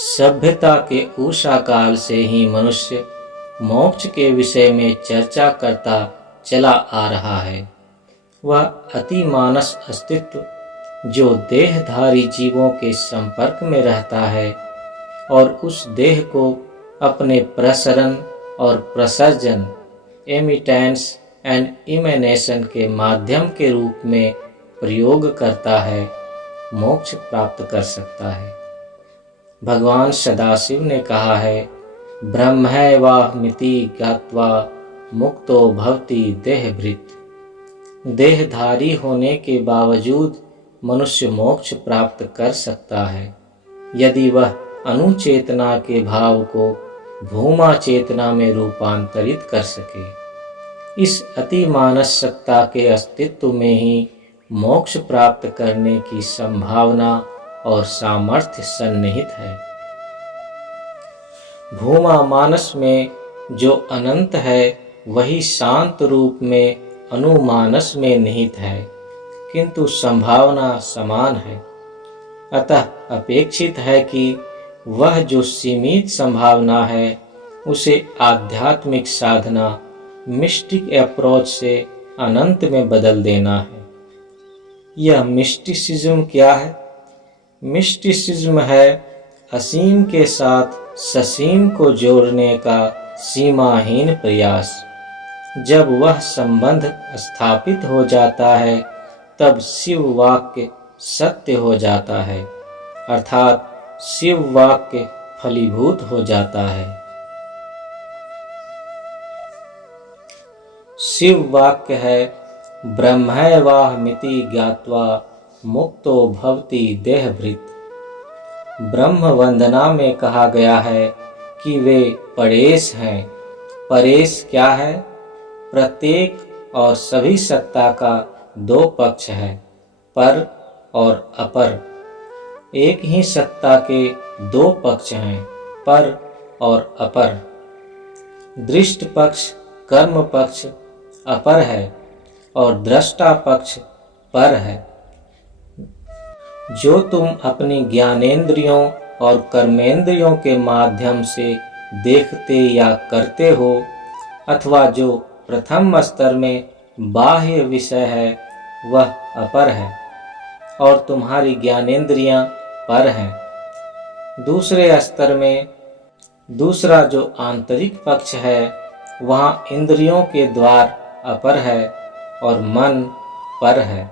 सभ्यता के उषा काल से ही मनुष्य मोक्ष के विषय में चर्चा करता चला आ रहा है। वह अतिमानस अस्तित्व जो देहधारी जीवों के संपर्क में रहता है और उस देह को अपने प्रसरण और प्रसर्जन एमिटेंस एंड इमेनेशन के माध्यम के रूप में प्रयोग करता है, मोक्ष प्राप्त कर सकता है। भगवान सदाशिव ने कहा है, ब्रह्मैवाहमिति ज्ञात्वा मुक्तो भवति देहभृत्। देहधारी होने के बावजूद मनुष्य मोक्ष प्राप्त कर सकता है यदि वह अनुचेतना के भाव को भूमा चेतना में रूपांतरित कर सके। इस अतिमानस सत्ता के अस्तित्व में ही मोक्ष प्राप्त करने की संभावना और सामर्थ्य सन्निहित है। भूमा मानस में जो अनंत है वही शांत रूप में अनुमानस में निहित है, किंतु संभावना समान है। अतः अपेक्षित है कि वह जो सीमित संभावना है उसे आध्यात्मिक साधना मिस्टिक अप्रोच से अनंत में बदल देना है। यह मिस्टिसिज्म क्या है? मिस्टिसिज्म है असीम के साथ ससीम को जोड़ने का सीमाहीन प्रयास। जब वह संबंध स्थापित हो जाता है तब शिव वाक्य सत्य हो जाता है, अर्थात शिव वाक्य फलीभूत हो जाता है। शिव वाक्य है, ब्रह्मैवाहमिति ज्ञात्वा मुक्तो भवति देहभृत्। ब्रह्म वंदना में कहा गया है कि वे परेश हैं। परेश क्या है? प्रत्येक और सभी सत्ता का दो पक्ष है, पर और अपर। एक ही सत्ता के दो पक्ष हैं, पर और अपर। दृष्ट पक्ष कर्म पक्ष अपर है और दृष्टा पक्ष पर है। जो तुम अपनी ज्ञानेंद्रियों और कर्मेंद्रियों के माध्यम से देखते या करते हो, अथवा जो प्रथम स्तर में बाह्य विषय है वह अपर है और तुम्हारी ज्ञानेंद्रियां पर हैं। दूसरे स्तर में दूसरा जो आंतरिक पक्ष है वहाँ इंद्रियों के द्वार अपर है और मन पर है।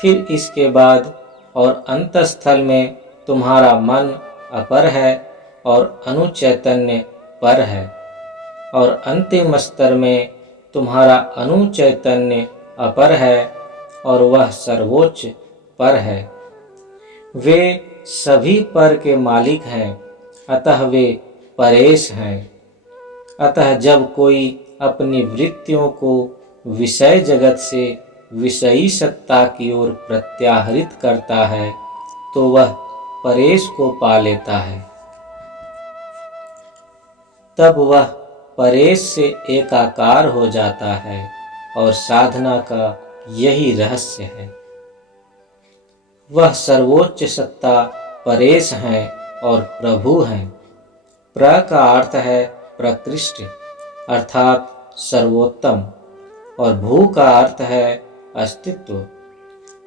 फिर इसके बाद और अंतस्थल में तुम्हारा मन अपर है और अनुचैतन्य पर है, और अंतिम स्तर में तुम्हारा अनुचैतन्य अपर है और वह सर्वोच्च पर है। वे सभी पर के मालिक हैं, अतः वे परेश हैं। अतः जब कोई अपनी वृत्तियों को विषय जगत से विषयी सत्ता की ओर प्रत्याहरित करता है तो वह परेश को पा लेता है। तब वह परेश से एकाकार हो जाता है और साधना का यही रहस्य है। वह सर्वोच्च सत्ता परेश हैं और प्रभु हैं। प्र का अर्थ है प्रकृष्ट अर्थात सर्वोत्तम, और भू का अर्थ है अस्तित्व।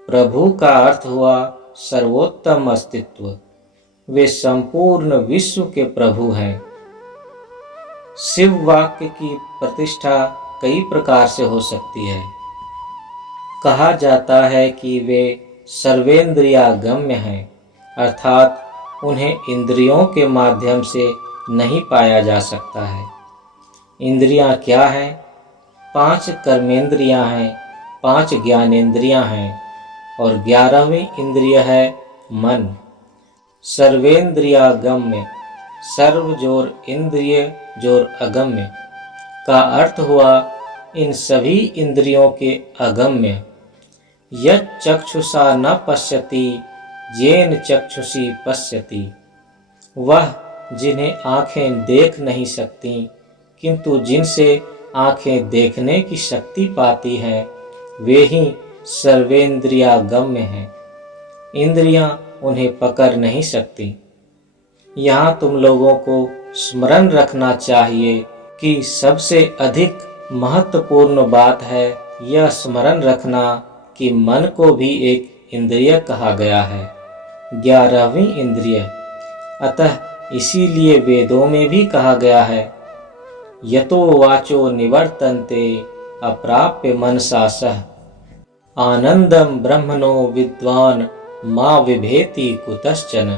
प्रभु का अर्थ हुआ सर्वोत्तम अस्तित्व। वे संपूर्ण विश्व के प्रभु हैं। शिव वाक्य की प्रतिष्ठा कई प्रकार से हो सकती है। कहा जाता है कि वे सर्वेंद्रियागम्य हैं, अर्थात उन्हें इंद्रियों के माध्यम से नहीं पाया जा सकता है। इंद्रियां क्या हैं? 5 कर्मेंद्रियां हैं, 5 ज्ञानेंद्रियां हैं और 11वीं इंद्रिय है मन। सर्वेंद्रियागम्य, सर्व जोर इंद्रिय जोर अगम्य का अर्थ हुआ इन सभी इंद्रियों के अगम्य। यत् चक्षुषा न पश्यति येन चक्षुषी पश्यति। वह जिन्हें आँखें देख नहीं सकती किंतु जिनसे आँखें देखने की शक्ति पाती हैं वे ही सर्वेंद्रियागम्य हैं। इंद्रियां उन्हें पकड़ नहीं सकती। यहाँ तुम लोगों को स्मरण रखना चाहिए कि सबसे अधिक महत्वपूर्ण बात है यह स्मरण रखना कि मन को भी एक इंद्रिय कहा गया है, 11वीं इंद्रिय। अतः इसीलिए वेदों में भी कहा गया है, यतो वाचो निवर्तन्ते अप्राप्य मनसा सह आनंदम ब्रह्मणो विद्वान मां विभेति कुतश्चन।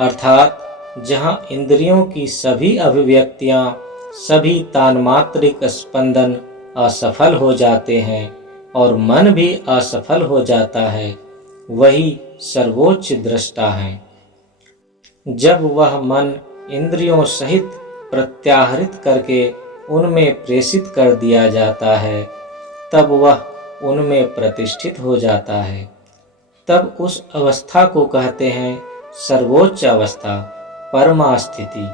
अर्थात जहाँ इंद्रियों की सभी अभिव्यक्तियाँ, सभी तान्मात्रिक स्पंदन असफल हो जाते हैं और मन भी असफल हो जाता है, वही सर्वोच्च दृष्टा है। जब वह मन इंद्रियों सहित प्रत्याहृत करके उनमें प्रेषित कर दिया जाता है, तब वह उनमें प्रतिष्ठित हो जाता है। तब उस अवस्था को कहते हैं सर्वोच्च अवस्था, परमा स्थिति।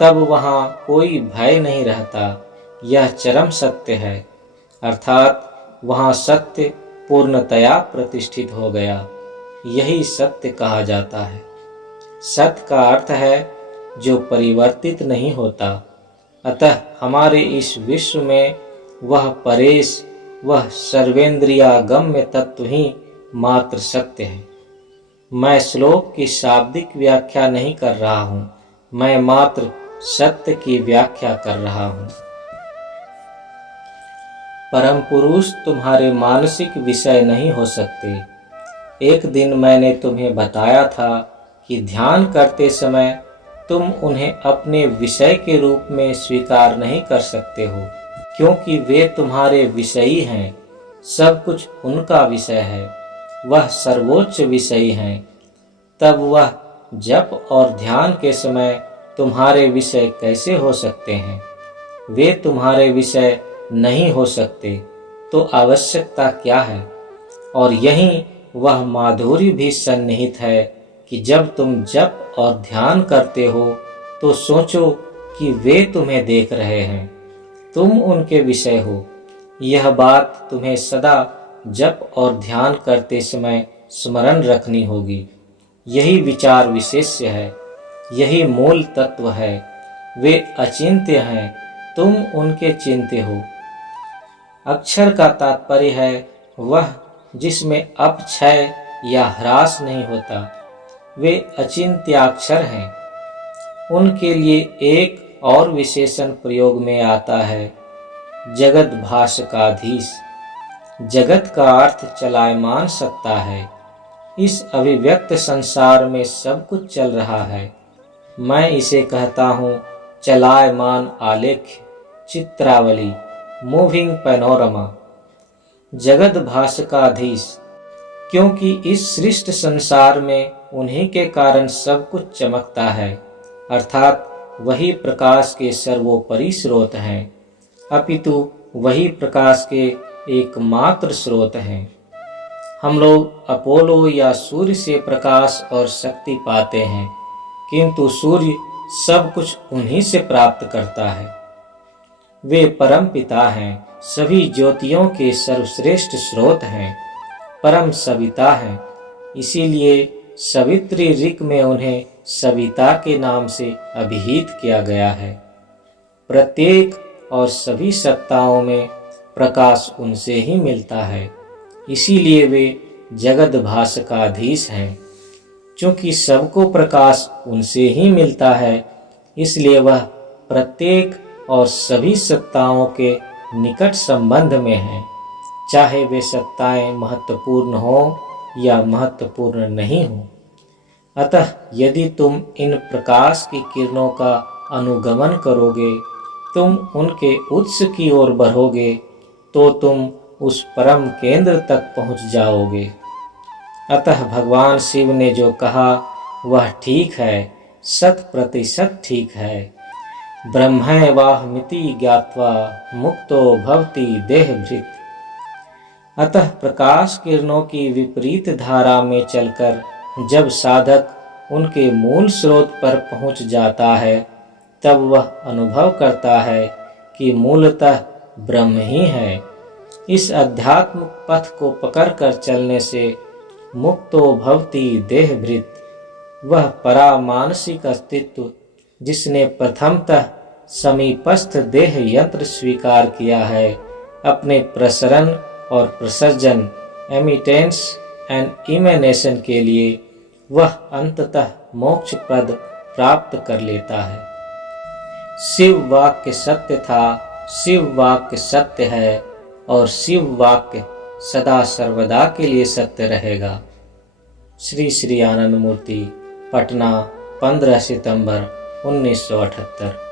तब वहाँ कोई भय नहीं रहता, यह चरम सत्य है। अर्थात वहाँ सत्य पूर्णतया प्रतिष्ठित हो गया, यही सत्य कहा जाता है। सत्य का अर्थ है जो परिवर्तित नहीं होता। अतः हमारे इस विश्व में वह परेश, वह सर्वेंद्रियागम्य तत्व ही मात्र सत्य है। मैं श्लोक की शाब्दिक व्याख्या नहीं कर रहा हूँ, मैं मात्र सत्य की व्याख्या कर रहा हूँ। परम पुरुष तुम्हारे मानसिक विषय नहीं हो सकते। एक दिन मैंने तुम्हें बताया था कि ध्यान करते समय तुम उन्हें अपने विषय के रूप में स्वीकार नहीं कर सकते हो, क्योंकि वे तुम्हारे विषयी हैं। सब कुछ उनका विषय है, वह सर्वोच्च विषयी हैं। तब वह जप और ध्यान के समय तुम्हारे विषय कैसे हो सकते हैं? वे तुम्हारे विषय नहीं हो सकते तो आवश्यकता क्या है? और यहीं वह माधुर्य भी सन्निहित है कि जब तुम जप और ध्यान करते हो तो सोचो कि वे तुम्हें देख रहे हैं, तुम उनके विषय हो। यह बात तुम्हें सदा जप और ध्यान करते समय स्मरण रखनी होगी। यही विचार विशेष्य है, यही मूल तत्व है। वे अचिंत्य हैं, तुम उनके चिंत्य हो। अक्षर का तात्पर्य है वह जिसमें अपक्षय या ह्रास नहीं होता। वे अचिंत्याक्षर हैं। उनके लिए एक और विशेषण प्रयोग में आता है, जगत भाषकाधीश। जगत का अर्थ चलायमान सत्ता है। इस अभिव्यक्त संसार में सब कुछ चल रहा है। मैं इसे कहता हूँ चलायमान आलेख्य, चित्रावली, मूविंग पैनोरमा। जगत भाषकाधीश, क्योंकि इस सृष्ट संसार में उन्हीं के कारण सब कुछ चमकता है, अर्थात वही प्रकाश के सर्वोपरि स्रोत हैं, अपितु वही प्रकाश के एकमात्र स्रोत हैं। हम लोग अपोलो या सूर्य से प्रकाश और शक्ति पाते हैं, किंतु सूर्य सब कुछ उन्हीं से प्राप्त करता है। वे परम पिता हैं, सभी ज्योतियों के सर्वश्रेष्ठ स्रोत हैं, परम सविता हैं। इसीलिए सवित्री ऋक में उन्हें सविता के नाम से अभिहित किया गया है। प्रत्येक और सभी सत्ताओं में प्रकाश उनसे ही मिलता है, इसीलिए वे जगत भाषकाधीश हैं। चूँकि सबको प्रकाश उनसे ही मिलता है, इसलिए वह प्रत्येक और सभी सत्ताओं के निकट संबंध में हैं, चाहे वे सत्ताएं महत्वपूर्ण हो या महत्वपूर्ण नहीं हो। अतः यदि तुम इन प्रकाश की किरणों का अनुगमन करोगे, तुम उनके उत्स की ओर बढ़ोगे, तो तुम उस परम केंद्र तक पहुंच जाओगे। अतः भगवान शिव ने जो कहा वह ठीक है, 100% ठीक है। ब्रह्मैवाहमिति ज्ञात्वा मुक्तो भवति देहभृत्। अतः प्रकाश किरणों की विपरीत धारा में चलकर जब साधक उनके मूल स्रोत पर पहुंच जाता है, तब वह अनुभव करता है कि मूलतः ब्रह्म ही है। इस अध्यात्म पथ को पकड़कर चलने से मुक्तो भवति देहभृत्, वह परामानसिक अस्तित्व जिसने प्रथमतः समीपस्थ देह यंत्र स्वीकार किया है, अपने प्रसरण और प्रसर्जन एमिटेंस एंड इमेनेशन के लिए वह अंततः मोक्ष पद प्राप्त कर लेता है। शिव वाक्य सत्य था, शिव वाक्य सत्य है और शिव वाक्य सदा सर्वदा के लिए सत्य रहेगा। श्री श्री आनंद मूर्ति, पटना, 15 सितंबर 1978।